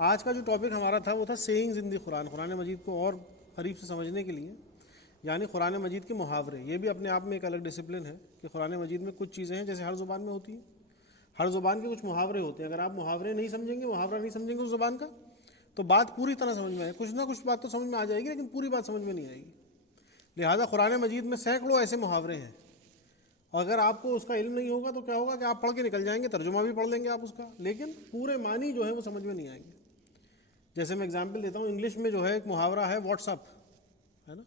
آج کا جو ٹاپک ہمارا تھا وہ تھا سیئنگز ان دی قرآن، قرآن مجید کو اور قریب سے سمجھنے کے لیے، یعنی قرآن مجید کے محاورے. یہ بھی اپنے آپ میں ایک الگ ڈسپلن ہے کہ قرآن مجید میں کچھ چیزیں ہیں جیسے ہر زبان میں ہوتی ہیں، ہر زبان کے کچھ محاورے ہوتے ہیں. اگر آپ محاورے نہیں سمجھیں گے، محاورہ نہیں سمجھیں گے اس زبان کا، تو بات پوری طرح سمجھ میں آئے. کچھ نہ کچھ بات تو سمجھ میں آ جائے گی لیکن پوری بات سمجھ میں نہیں آئے گی. لہٰذا قرآن مجید میں سینکڑوں ایسے محاورے ہیں، اور اگر آپ کو اس کا علم نہیں ہوگا تو کیا ہوگا کہ آپ پڑھ کے نکل جائیں گے، ترجمہ بھی پڑھ لیں گے آپ اس کا، لیکن پورے معنی جو ہے وہ سمجھ میں نہیں آئیں گے. جیسے میں اگزامپل دیتا ہوں، انگلش میں جو ہے ایک محاورہ ہے واٹس اپ، ہے نا.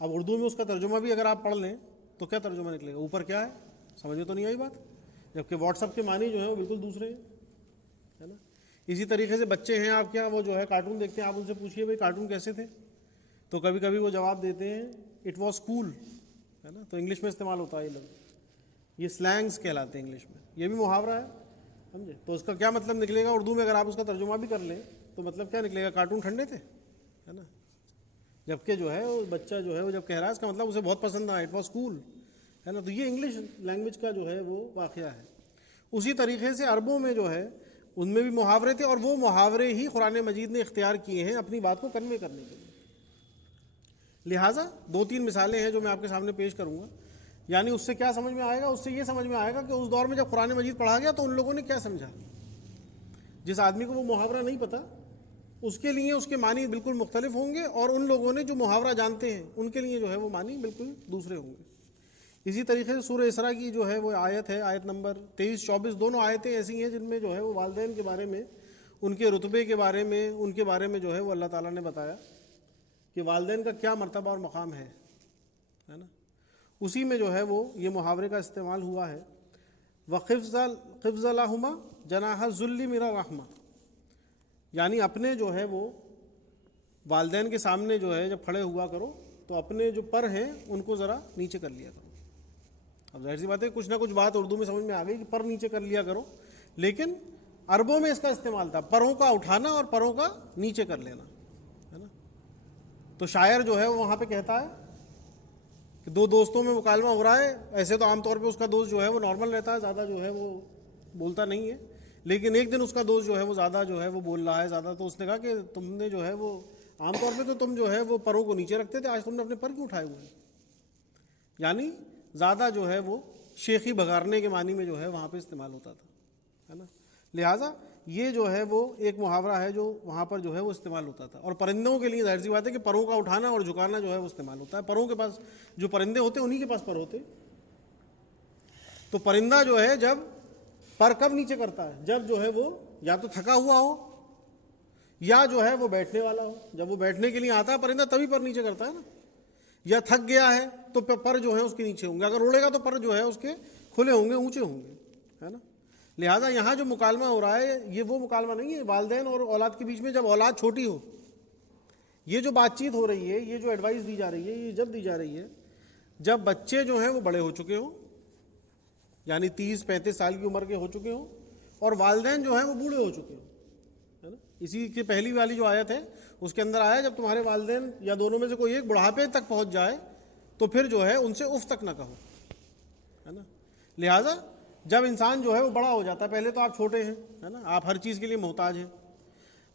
اب اردو میں اس کا ترجمہ بھی اگر آپ پڑھ لیں تو کیا ترجمہ نکلے گا؟ اوپر کیا ہے؟ سمجھ میں تو نہیں آئی بات. جبکہ واٹس اپ کے معنی جو ہے وہ بالکل دوسرے ہیں، ہے نا. اسی طریقے سے بچے ہیں آپ کیا، وہ جو ہے کارٹون دیکھتے ہیں، آپ ان سے پوچھیے بھائی کارٹون کیسے تھے، تو کبھی کبھی وہ جواب دیتے ہیں اٹ واز کول، ہے نا. تو انگلش میں استعمال ہوتا ہے یہ لفظ، یہ سلینگز کہلاتے ہیں انگلش میں. یہ بھی محاورہ ہے، سمجھے. تو اس کا کیا مطلب نکلے گا اردو میں اگر آپ اس کا ترجمہ بھی کر لیں تو مطلب کیا نکلے گا؟ کارٹون ٹھنڈے تھے، ہے نا. جبکہ جو ہے وہ بچہ جو ہے وہ جب کہہ رہا ہے اس کا مطلب اسے بہت پسند آیا، اٹ واز کول، ہے نا. تو یہ انگلش لینگویج کا جو ہے وہ واقعہ ہے. اسی طریقے سے عربوں میں جو ہے ان میں بھی محاورے تھے، اور وہ محاورے ہی قرآن مجید نے اختیار کیے ہیں اپنی بات کو کنوے کرنے کے لیے. لہٰذا 2-3 مثالیں ہیں جو میں آپ کے سامنے پیش کروں گا. یعنی اس سے کیا سمجھ میں آئے گا؟ اس سے یہ سمجھ میں آئے گا کہ اس دور میں جب قرآن مجید پڑھا گیا تو ان لوگوں نے کیا سمجھا. جس آدمی کو وہ محاورہ نہیں پتہ اس کے لیے اس کے معنی بالکل مختلف ہوں گے، اور ان لوگوں نے جو محاورہ جانتے ہیں ان کے لیے جو ہے وہ معنی بالکل دوسرے ہوں گے. اسی طریقے سے سورہ اسراء کی جو ہے وہ آیت ہے، آیت نمبر 23-24، دونوں آیتیں ایسی ہیں جن میں جو ہے وہ والدین کے بارے میں، ان کے رتبے کے بارے میں، ان کے بارے میں جو ہے وہ اللہ تعالیٰ نے بتایا کہ والدین کا کیا مرتبہ اور مقام ہے نا. اسی میں جو ہے وہ یہ محاورے کا استعمال ہوا ہے. وَخِفْضَ لَهُمَا جَنَاحَ الذُّلِّ مِنَ الرَّحْمَةِ، یعنی اپنے جو ہے وہ والدین کے سامنے جو ہے جب کھڑے ہوا کرو تو اپنے جو پر ہیں ان کو ذرا نیچے کر لیا کرو. اب ظاہر سی بات ہے کچھ نہ کچھ بات اردو میں سمجھ میں آ گئی کہ پر نیچے کر لیا کرو، لیکن عربوں میں اس کا استعمال تھا پروں کا اٹھانا اور پروں کا نیچے کر لینا، ہے نا. تو شاعر جو ہے وہ وہاں پہ کہتا ہے کہ 2 دوستوں میں مکالمہ ہو رہا ہے، ایسے تو عام طور پہ اس کا دوست جو ہے وہ نارمل رہتا ہے، زیادہ جو ہے وہ بولتا نہیں ہے، لیکن ایک دن اس کا دوست جو ہے وہ زیادہ جو ہے وہ بول رہا ہے زیادہ. تو اس نے کہا کہ تم نے جو ہے وہ عام طور پہ تو تم جو ہے وہ پروں کو نیچے رکھتے تھے، آج تم نے اپنے پر کیوں اٹھائے ہوئے ہیں. یعنی زیادہ جو ہے وہ شیخی بگارنے کے معنی میں جو ہے وہاں پہ استعمال ہوتا تھا، ہے نا. لہٰذا یہ جو ہے وہ ایک محاورہ ہے جو وہاں پر جو ہے وہ استعمال ہوتا تھا. اور پرندوں کے لیے ظاہر سی بات ہے کہ پروں کا اٹھانا اور جھکانا جو ہے وہ استعمال ہوتا ہے. پروں کے پاس جو پرندے ہوتے ہیں انہی کے پاس پر ہوتے. تو پرندہ جو ہے جب پر کب نیچے کرتا ہے؟ جب جو ہے وہ یا تو تھکا ہوا ہو یا جو ہے وہ بیٹھنے والا ہو. جب وہ بیٹھنے کے لیے آتا ہے پرندہ تبھی پر نیچے کرتا ہے نا. یا تھک گیا ہے تو پر جو ہے اس کے نیچے ہوں گے، اگر اڑے گا تو پر جو ہے اس کے کھلے ہوں گے، اونچے ہوں گے، ہے نا. لہٰذا یہاں جو مکالمہ ہو رہا ہے یہ وہ مکالمہ نہیں ہے والدین اور اولاد کے بیچ میں جب اولاد چھوٹی ہو. یہ جو بات چیت ہو رہی ہے، یہ جو ایڈوائس دی جا رہی ہے، یہ جب دی جا رہی ہے جب بچے جو ہیں وہ بڑے ہو چکے ہوں، یعنی 30-35 سال کی عمر کے ہو چکے ہوں، اور والدین جو ہیں وہ بوڑھے ہو چکے ہوں، ہے نا. اسی کی پہلی والی جو آیت ہے اس کے اندر آیا جب تمہارے والدین یا دونوں میں سے کوئی ایک بڑھاپے تک پہنچ جائے تو پھر جو ہے ان سے اف تک نہ کہو، ہے نا. لہٰذا جب انسان جو ہے وہ بڑا ہو جاتا ہے، پہلے تو آپ چھوٹے ہیں، ہے نا، آپ ہر چیز کے لیے محتاج ہیں.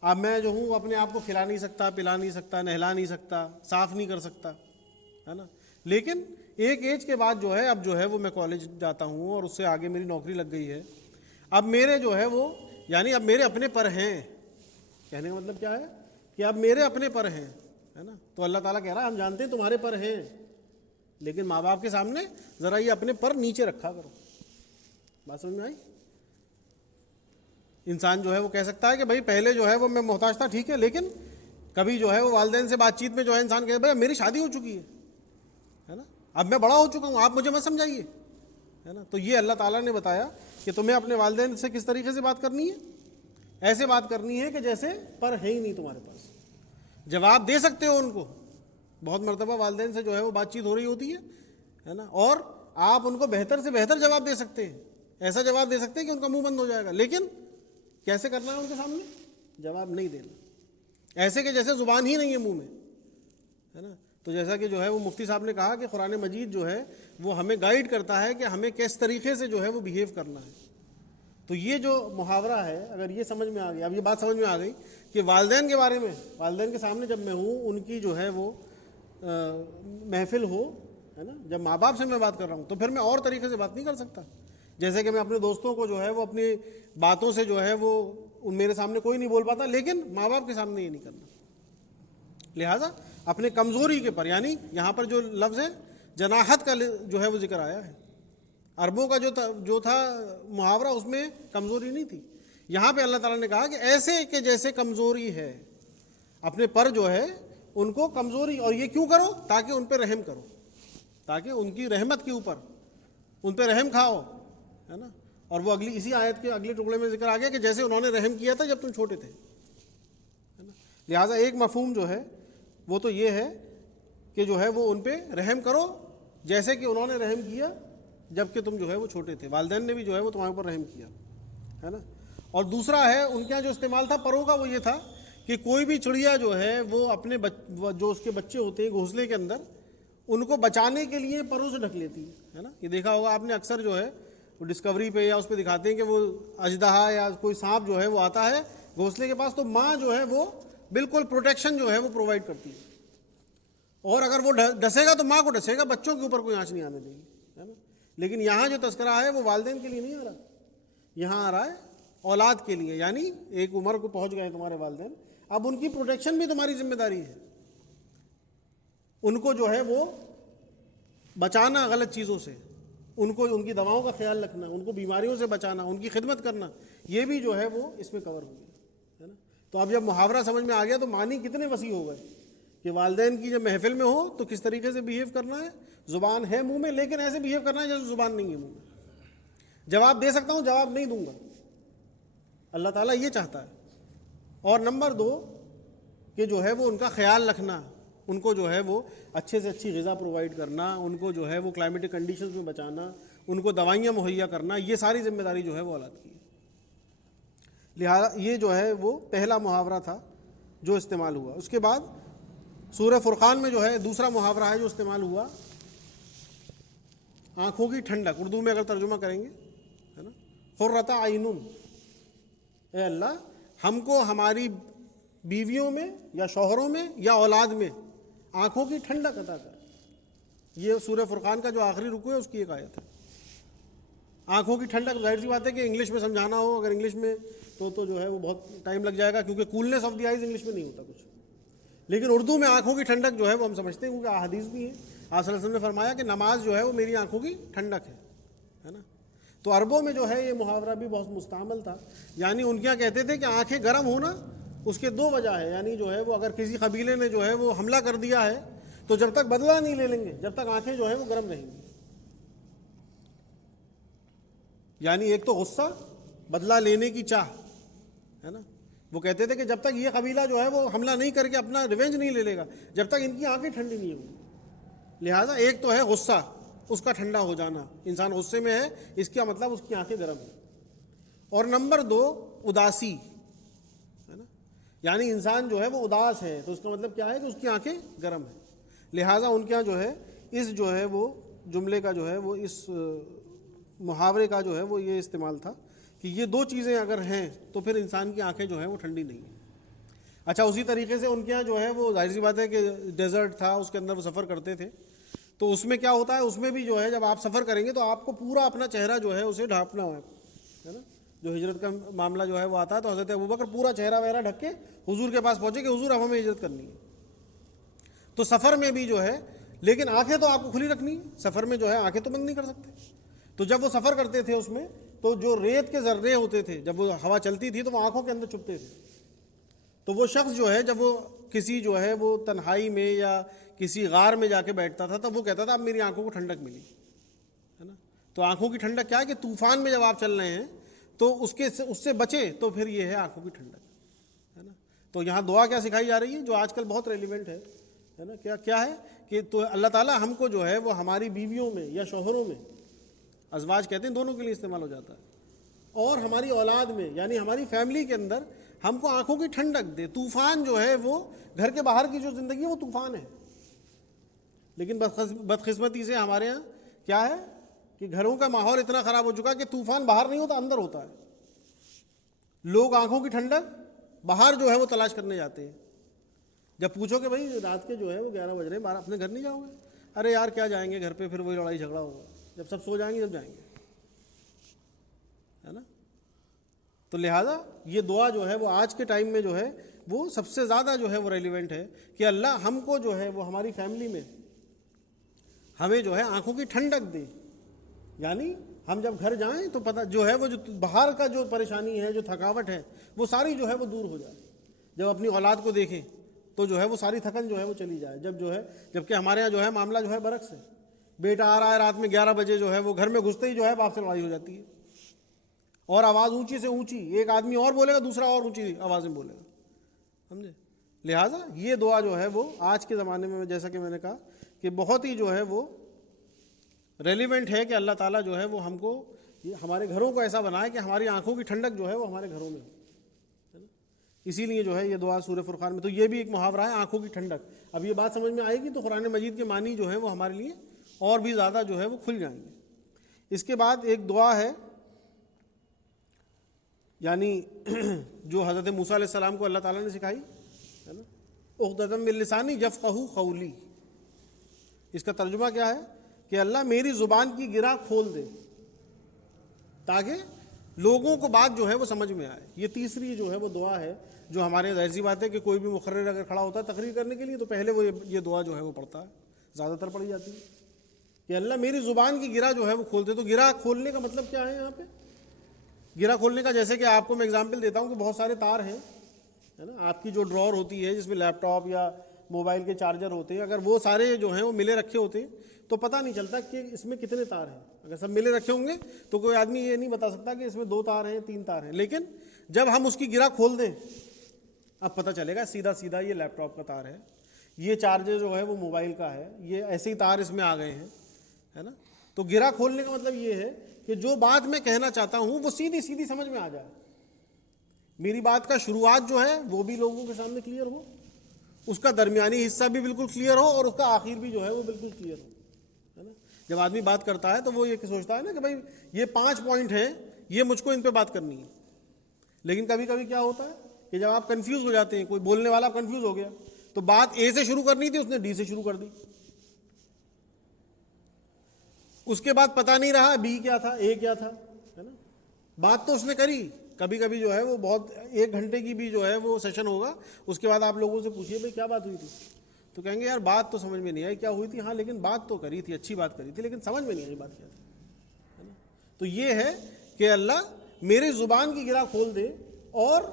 اب میں جو ہوں اپنے آپ کو کھلا نہیں سکتا، پلا نہیں سکتا، نہلا نہیں سکتا، صاف نہیں کر سکتا، ہے نا. لیکن ایک ایج کے بعد جو ہے اب جو ہے وہ میں کالج جاتا ہوں اور اس سے آگے میری نوکری لگ گئی ہے. اب میرے جو ہے وہ یعنی اب میرے اپنے پر ہیں. کہنے کا مطلب کیا ہے کہ اب میرے اپنے پر ہیں، ہے نا. تو اللہ تعالیٰ کہہ رہا ہے ہم جانتے ہیں تمہارے پر ہیں، لیکن ماں باپ کے سامنے ذرا یہ اپنے پر نیچے رکھا کرو. بات سمجھ میں آئی؟ انسان جو ہے وہ کہہ سکتا ہے کہ بھائی پہلے جو ہے وہ میں محتاج تھا، ٹھیک ہے، لیکن کبھی جو ہے وہ والدین سے بات چیت میں جو ہے انسان کہے بھائی میری شادی ہو چکی ہے نا، اب میں بڑا ہو چکا ہوں، آپ مجھے مت سمجھائیے، ہے نا. تو یہ اللہ تعالیٰ نے بتایا کہ تمہیں اپنے والدین سے کس طریقے سے بات کرنی ہے. ایسے بات کرنی ہے کہ جیسے پر ہے ہی نہیں تمہارے پاس. جواب دے سکتے ہو ان کو، بہت مرتبہ والدین سے جو ہے وہ بات چیت ہو رہی ہوتی ہے نا، اور آپ ان کو بہتر سے بہتر جواب دے سکتے ہیں، ایسا جواب دے سکتے ہیں کہ ان کا منہ بند ہو جائے گا. لیکن کیسے کرنا ہے ان کے سامنے؟ جواب نہیں دینا، ایسے کہ جیسے زبان ہی نہیں ہے منہ میں، ہے نا. تو جیسا کہ جو ہے وہ مفتی صاحب نے کہا کہ قرآن مجید جو ہے وہ ہمیں گائیڈ کرتا ہے کہ ہمیں کس طریقے سے جو ہے وہ بیہیو کرنا ہے. تو یہ جو محاورہ ہے اگر یہ سمجھ میں آ گیا، اب یہ بات سمجھ میں آ گئی کہ والدین کے بارے میں، والدین کے سامنے جب میں ہوں ان کی جو ہے وہ محفل ہو، ہے نا، جب ماں باپ سے میں بات کر رہا ہوں تو پھر میں اور طریقے سے بات نہیں کر سکتا، جیسے کہ میں اپنے دوستوں کو جو ہے وہ اپنی باتوں سے جو ہے وہ میرے سامنے کوئی نہیں بول پاتا، لیکن ماں باپ کے سامنے یہ نہیں کرنا۔ لہٰذا اپنے کمزوری کے پر، یعنی یہاں پر جو لفظ ہے جناحت کا جو ہے وہ ذکر آیا ہے، عربوں کا جو تھا محاورہ اس میں کمزوری نہیں تھی، یہاں پہ اللہ تعالیٰ نے کہا کہ ایسے کہ جیسے کمزوری ہے، اپنے پر جو ہے ان کو کمزوری، اور یہ کیوں کرو؟ تاکہ ان پہ رحم کرو، تاکہ ان کی رحمت کے اوپر ان پہ رحم کھاؤ، ہے نا۔ اور وہ اسی آیت کے اگلے ٹکڑے میں ذکر آ گیا کہ جیسے انہوں نے رحم کیا تھا جب تم چھوٹے تھے، ہے نا۔ لہٰذا ایک مفہوم جو ہے وہ تو یہ ہے کہ جو ہے وہ ان پہ رحم کرو جیسے کہ انہوں نے رحم کیا جب کہ تم جو ہے وہ چھوٹے تھے، والدین نے بھی جو ہے وہ تمہارے اوپر رحم کیا، ہے نا۔ اور دوسرا ہے ان کے یہاں جو استعمال تھا پروں کا، وہ یہ تھا کہ کوئی بھی چڑیا جو ہے وہ اپنے جو اس کے بچے ہوتے ہیں گھونسلے کے اندر، ان کو بچانے کے لیے پروں سے ڈھک لیتی ہے نا۔ یہ دیکھا ہوگا آپ نے اکثر جو ہے وہ ڈسکوری پہ یا اس پہ دکھاتے ہیں کہ وہ اژدہا یا کوئی سانپ جو ہے وہ آتا ہے گھونسلے کے پاس، تو ماں جو ہے وہ بالکل پروٹیکشن جو ہے وہ پرووائڈ کرتی ہے، اور اگر وہ ڈسے گا تو ماں کو ڈسے گا، بچوں کے اوپر کوئی آنچ نہیں آنے دے گی، ہے نا۔ لیکن یہاں جو تذکرہ ہے وہ والدین کے لیے نہیں آ رہا، یہاں آ رہا ہے اولاد کے لیے، یعنی ایک عمر کو پہنچ گئے تمہارے والدین، اب ان کی پروٹیکشن بھی تمہاری ذمہ داری ہے، ان کو جو ہے وہ بچانا غلط چیزوں سے، ان کو ان کی دواؤں کا خیال رکھنا، ان کو بیماریوں سے بچانا، ان کی خدمت کرنا، یہ بھی جو ہے وہ اس میں کور ہو گیا، ہے نا۔ تو اب جب محاورہ سمجھ میں آ گیا تو معنی کتنے وسیع ہو گئے کہ والدین کی جب محفل میں ہو تو کس طریقے سے بیہیو کرنا ہے، زبان ہے منہ میں لیکن ایسے بیہیو کرنا ہے جیسے زبان نہیں ہے منہ میں، جواب دے سکتا ہوں جواب نہیں دوں گا، اللہ تعالیٰ یہ چاہتا ہے۔ اور نمبر 2 کہ جو ہے وہ ان کا خیال رکھنا، ان کو جو ہے وہ اچھے سے اچھی غذا پرووائڈ کرنا، ان کو جو ہے وہ کلائمیٹک کنڈیشنز میں بچانا، ان کو دوائیاں مہیا کرنا، یہ ساری ذمہ داری جو ہے وہ اولاد کی ہے۔ لہٰذا یہ جو ہے وہ پہلا محاورہ تھا جو استعمال ہوا۔ اس کے بعد سورہ فرقان میں جو ہے دوسرا محاورہ ہے جو استعمال ہوا، آنکھوں کی ٹھنڈک، اردو میں اگر ترجمہ کریں گے، ہے نا، قرۃ عین، اے اللہ ہم کو ہماری بیویوں میں یا شوہروں میں یا اولاد میں آنکھوں کی ٹھنڈک عطا کر۔ یہ سورہ فرقان کا جو آخری رکوع ہے اس کی ایک آیت ہے۔ آنکھوں کی ٹھنڈک، ظاہر سی بات ہے کہ انگلش میں سمجھانا ہو اگر انگلش میں تو جو ہے وہ بہت ٹائم لگ جائے گا، کیونکہ coolness of the eyes English میں نہیں ہوتا کچھ، لیکن اردو میں آنکھوں کی ٹھنڈک جو ہے وہ ہم سمجھتے ہیں، کیونکہ احادیث بھی ہیں، آپ صلی اللہ علیہ وسلم نے فرمایا کہ نماز جو ہے وہ میری آنکھوں کی ٹھنڈک ہے نا۔ تو عربوں میں جو ہے یہ محاورہ بھی بہت مستعمل تھا، یعنی ان کے یہاں کہتے تھے کہ آنکھیں گرم ہونا اس کے 2 وجہ ہے، یعنی جو ہے وہ اگر کسی قبیلے نے جو ہے وہ حملہ کر دیا ہے تو جب تک بدلہ نہیں لے لیں گے جب تک آنکھیں جو ہے وہ گرم رہیں گی، یعنی ایک تو غصہ، بدلہ لینے کی چاہ، ہے نا۔ وہ کہتے تھے کہ جب تک یہ قبیلہ جو ہے وہ حملہ نہیں کر کے اپنا ریونج نہیں لے گا جب تک ان کی آنکھیں ٹھنڈی نہیں ہوگی۔ لہٰذا ایک تو ہے غصہ، اس کا ٹھنڈا ہو جانا، انسان غصے میں ہے اس کا مطلب اس کی آنکھیں گرم ہیں، اور نمبر 2 اداسی، ہے نا، یعنی انسان جو ہے وہ اداس ہے تو اس کا مطلب کیا ہے کہ اس کی آنکھیں گرم ہیں۔ لہٰذا ان کے یہاں جو ہے اس جو ہے وہ جملے کا جو ہے وہ اس محاورے کا جو ہے وہ یہ استعمال تھا کہ یہ 2 چیزیں اگر ہیں تو پھر انسان کی آنکھیں جو ہیں وہ ٹھنڈی نہیں ہیں۔ اچھا، اسی طریقے سے ان کے یہاں جو ہے وہ ظاہر سی بات ہے کہ ڈیزرٹ تھا، اس کے اندر وہ سفر کرتے تھے، تو اس میں کیا ہوتا ہے، اس میں بھی جو ہے جب آپ سفر کریں گے تو آپ کو پورا اپنا چہرہ جو ہے اسے ڈھانپنا ہے نا۔ جو ہجرت کا معاملہ جو ہے وہ آتا ہے تو حضرت ابوبکر پورا چہرہ وغیرہ ڈھک کے حضور کے پاس پہنچے کہ حضور اب ہمیں ہجرت کرنی ہے۔ تو سفر میں بھی جو ہے، لیکن آنکھیں تو آپ کو کھلی رکھنی ہے، سفر میں جو ہے آنکھیں تو بند نہیں کر سکتے۔ تو جب وہ سفر کرتے تھے اس میں تو جو ریت کے ذرے ہوتے تھے جب وہ ہوا چلتی تھی تو وہ آنکھوں کے اندر چھپتے تھے، تو وہ شخص جو ہے جب وہ کسی جو ہے وہ تنہائی میں یا کسی غار میں جا کے بیٹھتا تھا تب وہ کہتا تھا اب میری آنکھوں کو ٹھنڈک ملی، ہے نا۔ تو آنکھوں کی ٹھنڈک کیا ہے کہ طوفان میں جب آپ چل رہے ہیں تو اس سے بچے، تو پھر یہ ہے آنکھوں کی ٹھنڈک، ہے نا۔ تو یہاں دعا کیا سکھائی جا رہی ہے جو آج کل بہت ریلیونٹ ہے نا، کیا ہے کہ تو اللہ تعالیٰ ہم کو جو ہے وہ ہماری بیویوں میں یا شوہروں میں، ازواج کہتے ہیں دونوں کے لیے استعمال ہو جاتا ہے، اور ہماری اولاد میں یعنی ہماری فیملی کے اندر ہم کو آنکھوں کی ٹھنڈک دے۔ طوفان جو ہے وہ گھر کے باہر کی جو زندگی ہے وہ طوفان ہے، لیکن بدقسمتی سے ہمارے ہاں کیا ہے کہ گھروں کا ماحول اتنا خراب ہو چکا کہ طوفان باہر نہیں ہوتا، اندر ہوتا ہے، لوگ آنکھوں کی ٹھنڈک باہر جو ہے وہ تلاش کرنے جاتے ہیں. جب پوچھو کہ بھائی رات کے جو ہے وہ 11 بج رہے ہیں، باہر اپنے گھر نہیں جاؤ گے؟ ارے یار کیا جائیں گے گھر پہ، پھر وہی لڑائی جھگڑا ہوگا، جب سب سو جائیں گے جب جائیں گے، ہے نا. تو لہٰذا یہ دعا جو ہے وہ آج کے ٹائم میں جو ہے وہ سب سے زیادہ جو ہے وہ ریلیونٹ ہے کہ اللہ ہم کو جو ہے وہ ہماری فیملی میں ہمیں جو ہے آنکھوں کی ٹھنڈک دے. یعنی ہم جب گھر جائیں تو پتہ جو ہے وہ جو باہر کا جو پریشانی ہے، جو تھکاوٹ ہے، وہ ساری جو ہے وہ دور ہو جائے. جب اپنی اولاد کو دیکھیں تو جو ہے وہ ساری تھکن جو ہے وہ چلی جائے. جب جو ہے جبکہ ہمارے یہاں جو ہے معاملہ جو ہے برعکس ہے. بیٹا آ رہا ہے رات میں 11 بجے جو ہے وہ گھر میں گھستے ہی جو ہے باپ سے لڑائی ہو جاتی ہے، اور آواز اونچی سے اونچی، ایک آدمی اور بولے گا دوسرا اور اونچی آواز میں بولے گا، سمجھے. لہٰذا یہ دعا جو ہے وہ آج کے زمانے میں جیسا کہ میں نے کہا کہ بہت ہی جو ہے وہ ریلیونٹ ہے کہ اللہ تعالیٰ جو ہے وہ ہم کو ہمارے گھروں کو ایسا بنائے کہ ہماری آنکھوں کی ٹھنڈک جو ہے وہ ہمارے گھروں میں ہو. اسی لیے جو ہے یہ دعا سورہ فرقان میں، تو یہ بھی ایک محاورہ ہے آنکھوں کی ٹھنڈک. اب یہ بات سمجھ میں آئے گی تو قرآن مجید کے معنی جو ہے وہ ہمارے لیے اور بھی زیادہ جو ہے وہ کھل جائیں گے. اس کے بعد ایک دعا ہے یعنی جو حضرت موسیٰ علیہ السلام کو اللہ تعالیٰ نے سکھائی ہے نا، عقدۃ من لسانی یفقہوا قولی. اس کا ترجمہ کیا ہے کہ اللہ میری زبان کی گرہ کھول دے تاکہ لوگوں کو بات جو ہے وہ سمجھ میں آئے. یہ تیسری جو ہے وہ دعا ہے جو ہمارے ظاہر سی بات ہے کہ کوئی بھی مقرر اگر کھڑا ہوتا ہے تقریر کرنے کے لیے تو پہلے وہ یہ دعا جو ہے وہ پڑھتا ہے، زیادہ تر پڑھی جاتی ہے کہ اللہ میری زبان کی گرہ جو ہے وہ کھول دے. تو گرہ کھولنے کا مطلب کیا ہے یہاں پہ؟ گرہ کھولنے کا جیسے کہ آپ کو میں اگزامپل دیتا ہوں کہ بہت سارے تار ہیں، ہے نا، آپ کی جو ڈراور ہوتی ہے جس میں لیپ ٹاپ یا موبائل کے چارجر ہوتے ہیں، اگر وہ سارے جو ہیں وہ ملے رکھے ہوتے ہیں تو پتہ نہیں چلتا کہ اس میں کتنے تار ہیں. اگر سب ملے رکھے ہوں گے تو کوئی آدمی یہ نہیں بتا سکتا کہ اس میں 2 تار ہیں 3 تار ہیں. لیکن جب ہم اس کی گرہ کھول دیں اب پتہ چلے گا سیدھا سیدھا یہ لیپ ٹاپ کا تار ہے، یہ چارجر جو ہے وہ موبائل کا ہے، یہ ایسے ہی تار اس میں آ گئے ہیں، ہے نا. تو گرہ کھولنے کا مطلب یہ ہے کہ جو بات میں کہنا چاہتا ہوں وہ سیدھی سیدھی سمجھ میں آ جائے. میری بات کا شروعات جو ہے وہ بھی لوگوں کے سامنے کلیئر ہو، اس کا درمیانی حصہ بھی بالکل کلیئر ہو، اور اس کا آخر بھی جو ہے وہ بالکل کلیئر ہو، ہے نا. جب آدمی بات کرتا ہے تو وہ یہ سوچتا ہے نا کہ بھائی یہ 5 پوائنٹ ہیں، یہ مجھ کو ان پہ بات کرنی ہے. لیکن کبھی کبھی کیا ہوتا ہے کہ جب آپ کنفیوز ہو جاتے ہیں، کوئی بولنے والا کنفیوز ہو گیا تو بات اے سے شروع کرنی تھی اس نے ڈی سے شروع کر دی، اس کے بعد پتہ نہیں رہا بی کیا تھا اے کیا تھا، ہے نا. بات تو اس نے کری. کبھی کبھی جو ہے وہ بہت 1 گھنٹے کی بھی جو ہے وہ سیشن ہوگا، اس کے بعد آپ لوگوں سے پوچھیے بھائی کیا بات ہوئی تھی، تو کہیں گے یار بات تو سمجھ میں نہیں آئی کیا ہوئی تھی، ہاں لیکن بات تو کری تھی، اچھی بات کری تھی، لیکن سمجھ میں نہیں آئی بات کیا تھی، ہے نا. تو یہ ہے کہ اللہ میری زبان کی گرہ کھول دے اور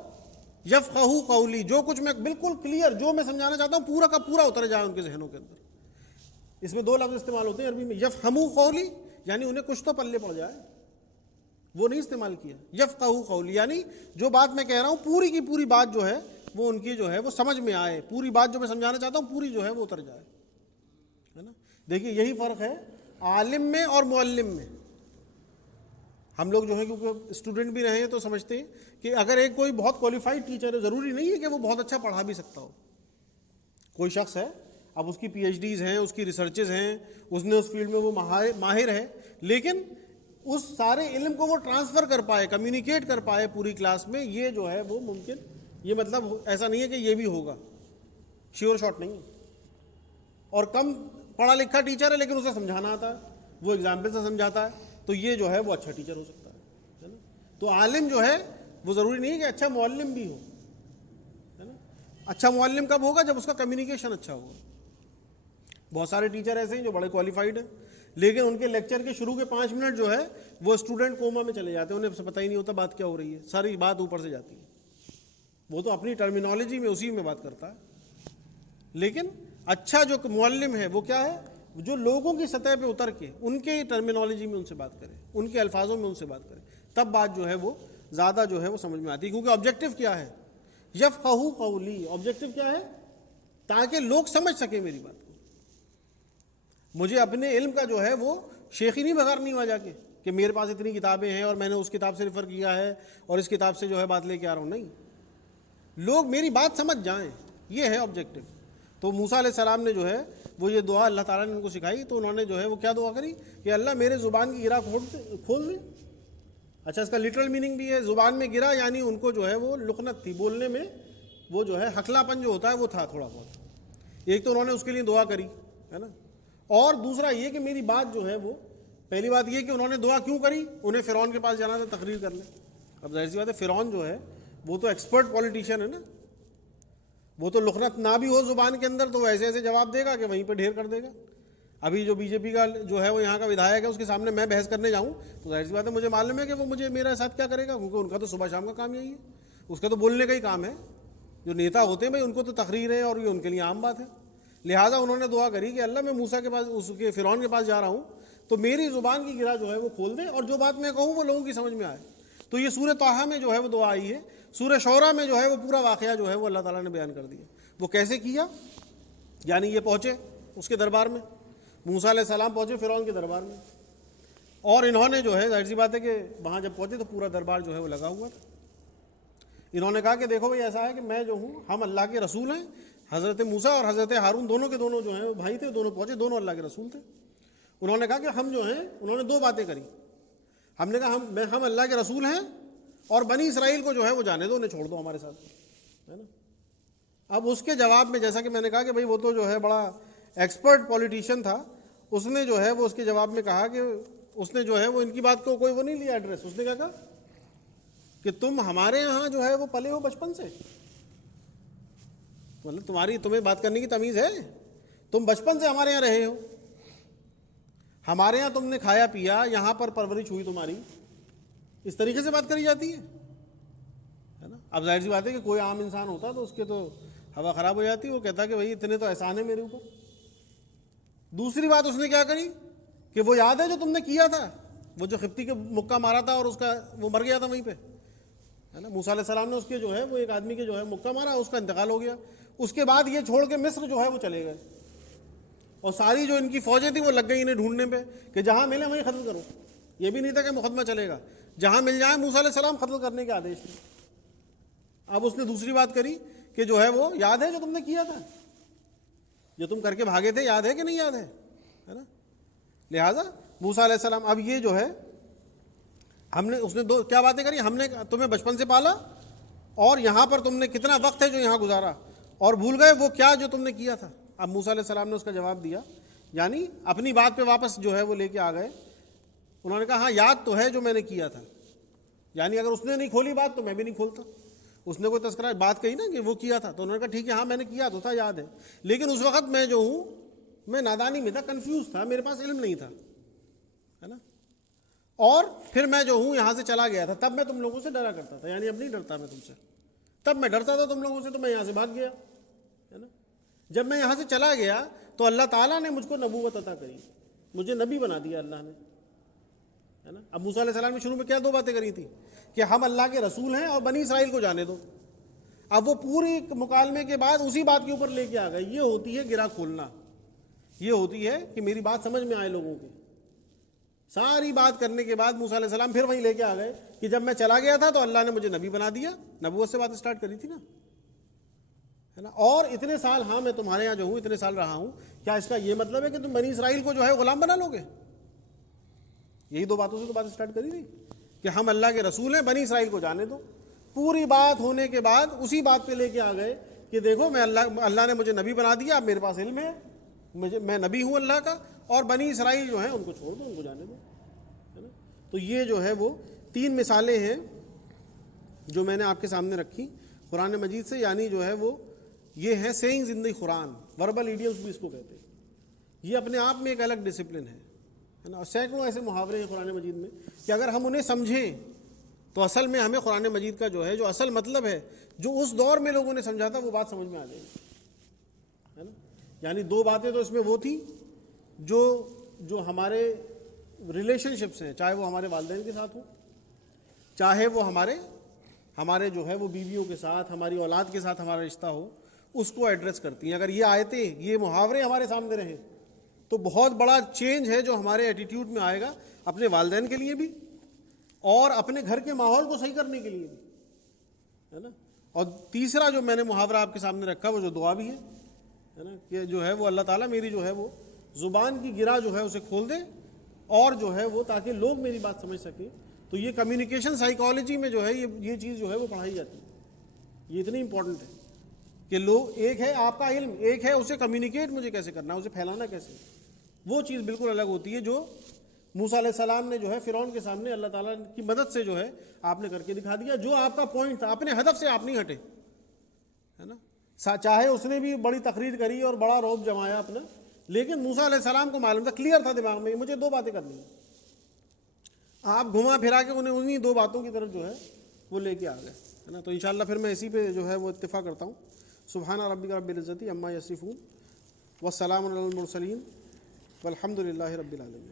یفقہوا قولی، جو کچھ میں بالکل کلیئر جو میں سمجھانا چاہتا ہوں پورا کا پورا اتر جائے ان کے ذہنوں کے اندر. اس میں 2 لفظ استعمال ہوتے ہیں عربی میں، یفہموا قولی یعنی انہیں کچھ تو پلے پڑ جائے، وہ نہیں استعمال کیا. یفقہوا قولی یعنی جو بات میں کہہ رہا ہوں پوری کی پوری بات جو ہے وہ ان کی جو ہے وہ سمجھ میں آئے، پوری بات جو میں سمجھانا چاہتا ہوں پوری جو ہے وہ اتر جائے، ہے نا. دیکھیے یہی فرق ہے عالم میں اور معلم میں. ہم لوگ جو ہے کیونکہ اسٹوڈنٹ بھی رہے ہیں تو سمجھتے ہیں کہ اگر ایک کوئی بہت کوالیفائڈ ٹیچر ہے، ضروری نہیں ہے کہ وہ بہت اچھا پڑھا بھی سکتا ہو. کوئی شخص ہے، اب اس کی پی ایچ ڈیز ہیں، اس کی ریسرچز ہیں، اس نے اس فیلڈ میں وہ ماہر ہے، لیکن اس سارے علم کو وہ ٹرانسفر کر پائے، کمیونیکیٹ کر پائے پوری کلاس میں، یہ جو ہے وہ ممکن، یہ مطلب ایسا نہیں ہے کہ یہ بھی ہوگا، شیور شاٹ نہیں ہے. اور کم پڑھا لکھا ٹیچر ہے لیکن اسے سمجھانا آتا ہے، وہ ایگزامپل سے سمجھاتا ہے، تو یہ جو ہے وہ اچھا ٹیچر ہو سکتا ہے نا. تو عالم جو ہے وہ ضروری نہیں ہے کہ اچھا معلم بھی ہو، ہے نا. اچھا معلم کب ہوگا؟ جب اس کا کمیونیکیشن اچھا ہوگا. بہت سارے ٹیچر ایسے ہیں جو بڑے کوالیفائڈ ہیں لیکن ان کے لیکچر کے شروع کے 5 منٹ جو ہے وہ اسٹوڈنٹ کوما میں چلے جاتے ہیں، انہیں پتہ ہی نہیں ہوتا بات کیا ہو رہی ہے، ساری بات اوپر سے جاتی ہے. وہ تو اپنی ٹرمینالوجی میں اسی میں بات کرتا ہے. لیکن اچھا جو معلم ہے وہ کیا ہے؟ جو لوگوں کی سطح پہ اتر کے ان کے ٹرمینالوجی میں ان سے بات کرے، ان کے الفاظوں میں ان سے بات کرے، تب بات جو ہے وہ زیادہ جو ہے وہ سمجھ میں آتی ہے. کیونکہ آبجیکٹو کیا ہے؟ یفقہوا قولی. آبجیکٹو کیا ہے؟ تاکہ لوگ سمجھ سکیں میری بات کو. مجھے اپنے علم کا جو ہے وہ شیخی نہیں بگارنی وہاں جا کے کہ میرے پاس اتنی کتابیں ہیں اور میں نے اس کتاب سے ریفر کیا ہے اور اس کتاب سے جو ہے بات لے کے آ رہا ہوں. نہیں، لوگ میری بات سمجھ جائیں، یہ ہے آبجیکٹو. تو موسیٰ علیہ السلام نے جو ہے وہ یہ دعا اللہ تعالیٰ نے ان کو سکھائی، تو انہوں نے جو ہے وہ کیا دعا کری کہ اللہ میرے زبان کی گرہ کھول دے اچھا اس کا لٹرل میننگ بھی ہے, زبان میں گرا یعنی ان کو جو ہے وہ لقنت تھی, بولنے میں وہ جو ہے ہکلا پن جو ہوتا ہے وہ تھا تھوڑا بہت. ایک تو انہوں نے اس کے لیے دعا کری ہے نا, اور دوسرا یہ کہ میری بات جو ہے وہ, پہلی بات یہ کہ انہوں نے دعا کیوں کری, انہیں فرعون کے پاس جانا تھا تقریر کر لیں. اب ظاہر سی بات ہے فرعون جو ہے وہ تو ایکسپرٹ پولیٹیشین ہے نا, وہ تو لقنت نہ بھی ہو زبان کے اندر تو ایسے ایسے جواب دے گا کہ وہیں پہ ڈھیر کر دے گا. ابھی جو بی جے پی کا جو ہے وہ یہاں کا ودھایک ہے اس کے سامنے میں بحث کرنے جاؤں تو ظاہر سی بات ہے مجھے معلوم ہے کہ وہ مجھے میرے ساتھ کیا کرے گا, کیونکہ ان کا تو صبح شام کا کام یہی ہے, اس کا تو بولنے کا ہی کام ہے. جو نیتا ہوتے ہیں بھائی ان کو تو تقریر ہے اور یہ ان کے لیے عام بات ہے. لہٰذا انہوں نے دعا کری کہ اللہ میں موسیٰ کے پاس, اس کے فرعون کے پاس جا رہا ہوں تو میری زبان کی گرہ جو ہے وہ کھول دے اور جو بات میں کہوں وہ لوگوں کی سمجھ میں آئے. تو یہ سورہ طٰہٰ میں جو ہے وہ دعا آئی ہے. سورہ شعراء میں جو ہے وہ پورا واقعہ جو ہے وہ اللہ تعالیٰ نے بیان کر دیا. وہ کیسے کیا, یعنی یہ پہنچے اس کے دربار میں, موسیٰ علیہ السلام پہنچے فرعون کے دربار میں, اور انہوں نے جو ہے ظاہر سی بات ہے کہ وہاں جب پہنچے تو پورا دربار جو ہے وہ لگا ہوا تھا. انہوں نے کہا کہ دیکھو بھائی ایسا ہے کہ میں جو ہوں, ہم اللہ کے رسول ہیں. حضرت موسیٰ اور حضرت ہارون دونوں کے دونوں جو ہیں وہ بھائی تھے, دونوں پہنچے, دونوں اللہ کے رسول تھے. انہوں نے کہا کہ ہم جو ہیں, انہوں نے دو باتیں کری. ہم نے کہا ہم اللہ کے رسول ہیں اور بنی اسرائیل کو جو ہے وہ جانے دو, انہیں چھوڑ دو ہمارے ساتھ, ہے نا. اب اس کے جواب میں جیسا کہ میں نے کہا کہ بھائی وہ تو جو ہے بڑا ایکسپرٹ پولیٹیشین تھا, اس نے جو ہے وہ اس کے جواب میں کہا کہ اس نے جو ہے وہ ان کی بات کو کوئی وہ نہیں لیا ایڈریس. اس نے کہا کہ تم ہمارے یہاں جو ہے وہ پلے ہو بچپن سے, مطلب تمہیں بات کرنے کی تمیز ہے, تم بچپن سے ہمارے یہاں رہے ہو, ہمارے یہاں تم نے کھایا پیا, یہاں پر پرورش ہوئی تمہاری, اس طریقے سے بات کری جاتی ہے نا. اب ظاہر سی بات ہے کہ کوئی عام انسان ہوتا تو اس کے تو ہوا خراب ہو جاتی, وہ کہتا کہ بھائی اتنے تو احسان ہے میرے اوپر. دوسری بات اس نے کیا کری کہ وہ یاد ہے جو تم نے کیا تھا, وہ جو قبطی کے مکہ مارا تھا اور اس کا وہ مر گیا تھا وہیں پہ, ہے نا. موسیٰ علیہ السلام نے اس کے جو ہے وہ ایک آدمی کے جو ہے مکہ مارا, اس کا انتقال ہو گیا. اس کے بعد یہ چھوڑ کے مصر جو ہے وہ چلے گئے, اور ساری جو ان کی فوجیں تھیں وہ لگ گئی انہیں ڈھونڈنے پہ کہ جہاں ملے وہیں قتل کرو. یہ بھی نہیں تھا کہ مقدمہ چلے گا, جہاں مل جائے موسیٰ علیہ السلام قتل کرنے کے آدیش تھے. اب اس نے دوسری بات کری کہ جو ہے وہ یاد ہے جو تم نے کیا تھا, جو تم کر کے بھاگے تھے, یاد ہے کہ نہیں یاد ہے نا. لہٰذا موسیٰ علیہ السلام, اب یہ جو ہے اس نے دو کیا باتیں کری, ہم نے تمہیں بچپن سے پالا اور یہاں پر تم نے کتنا وقت ہے جو یہاں گزارا, اور بھول گئے وہ کیا جو تم نے کیا تھا. اب موسیٰ علیہ السلام نے اس کا جواب دیا, یعنی اپنی بات پہ واپس جو ہے وہ لے کے آ گئے. انہوں نے کہا ہاں یاد تو ہے جو میں نے کیا تھا, یعنی اگر اس نے نہیں کھولی بات تو میں بھی نہیں کھولتا. اس نے کوئی تذکرہ بات کہی نا کہ وہ کیا تھا, تو انہوں نے کہا ٹھیک ہے ہاں میں نے کیا تو تھا, یاد ہے, لیکن اس وقت میں جو ہوں میں نادانی میں تھا, کنفیوز تھا, میرے پاس علم نہیں تھا, ہے نا. اور پھر میں جو ہوں یہاں سے چلا گیا تھا, تب میں تم لوگوں سے ڈرا کرتا تھا, یعنی اب نہیں ڈرتا میں تم سے, تب میں ڈرتا تھا تم لوگوں سے تو میں یہاں سے بھاگ گیا, ہے نا. جب میں یہاں سے چلا گیا تو اللہ تعالیٰ نے مجھ کو نبوت عطا کری, مجھے نبی بنا دیا اللہ نے, ہے نا. اب موسیٰ علیہ السلام نے شروع میں کیا دو باتیں کری تھی کہ ہم اللہ کے رسول ہیں اور بنی اسرائیل کو جانے دو. اب وہ پوری مکالمے کے بعد اسی بات کے اوپر لے کے آ گئے. یہ ہوتی ہے گرہ کھولنا, یہ ہوتی ہے کہ میری بات سمجھ میں آئے لوگوں کی. ساری بات کرنے کے بعد موسیٰ علیہ السلام پھر وہیں لے کے آ گئے کہ جب میں چلا گیا تھا تو اللہ نے مجھے نبی بنا دیا, نبوت سے بات اسٹارٹ کری تھی نا, ہے نا. اور اتنے سال, ہاں میں تمہارے یہاں جو ہوں اتنے سال رہا ہوں, کیا اس کا یہ مطلب ہے کہ تم بنی اسرائیل کو جو ہے غلام بنا لو گے؟ یہی دو باتوں سے تو بات اسٹارٹ کری تھی کہ ہم اللہ کے رسول ہیں, بنی اسرائیل کو جانے دو. پوری بات ہونے کے بعد اسی بات پہ لے کے آ گئے کہ دیکھو میں اللہ نے مجھے نبی بنا دیا, اب میرے پاس علم ہے, میں نبی ہوں اللہ کا, اور بنی اسرائیل جو ہیں ان کو چھوڑ دو, ان کو جانے دو, ہے نا. تو یہ جو ہے وہ تین مثالیں ہیں جو میں نے آپ کے سامنے رکھی قرآن مجید سے, یعنی جو ہے وہ یہ ہے سیئنگز ان دی قرآن, وربل ایڈیمز بھی اس کو کہتے ہیں. یہ اپنے آپ میں ایک الگ ڈسپلن ہے نا. اور سینکڑوں ایسے محاورے ہیں قرآن مجید میں کہ اگر ہم انہیں سمجھیں تو اصل میں ہمیں قرآن مجید کا جو ہے جو اصل مطلب ہے, جو اس دور میں لوگوں نے سمجھا تھا, وہ بات سمجھ میں آ جائے گی, ہے نا. یعنی دو باتیں تو اس میں وہ تھیں جو ہمارے ریلیشن شپس ہیں, چاہے وہ ہمارے والدین کے ساتھ ہوں, چاہے وہ ہمارے جو ہے وہ بیویوں کے ساتھ, ہماری اولاد کے ساتھ ہمارا رشتہ ہو, اس کو ایڈریس کرتی ہیں. اگر یہ آیتیں, یہ محاورے ہمارے سامنے رہیں تو بہت بڑا چینج ہے جو ہمارے ایٹیٹیوڈ میں آئے گا, اپنے والدین کے لیے بھی اور اپنے گھر کے ماحول کو صحیح کرنے کے لیے بھی, ہے نا. اور تیسرا جو میں نے محاورہ آپ کے سامنے رکھا وہ جو دعا بھی ہے نا, کہ جو ہے وہ اللہ تعالیٰ میری جو ہے وہ زبان کی گرہ جو ہے اسے کھول دے, اور جو ہے وہ تاکہ لوگ میری بات سمجھ سکیں. تو یہ کمیونیکیشن سائیکالوجی میں جو ہے یہ چیز جو ہے وہ پڑھائی جاتی ہے، یہ اتنی امپورٹنٹ ہے کہ لوگ، ایک ہے آپ کا علم، ایک ہے اسے کمیونیکیٹ مجھے کیسے کرنا ہے، اسے پھیلانا کیسے، وہ چیز بالکل الگ ہوتی ہے جو موسیٰ علیہ السلام نے جو ہے فرعون کے سامنے اللہ تعالیٰ کی مدد سے جو ہے آپ نے کر کے دکھا دیا، جو آپ کا پوائنٹ تھا، اپنے ہدف سے آپ نہیں ہٹے، ہے نا. چاہے اس نے بھی بڑی تقریر کری اور بڑا رعب جمایا اپنا، لیکن موسیٰ علیہ السلام کو معلوم تھا، کلیئر تھا دماغ میں، مجھے 2 باتیں کرنی ہیں. آپ گھما پھرا کے انہیں انہی 2 باتوں کی طرف جو ہے وہ لے کے آ گئے، ہے نا. تو انشاءاللہ پھر میں اسی پہ جو ہے وہ اتفاق کرتا ہوں. سبحان ربک رب العزت عما یصفون والسلام علی المرسلین والحمد للہ رب العالمین.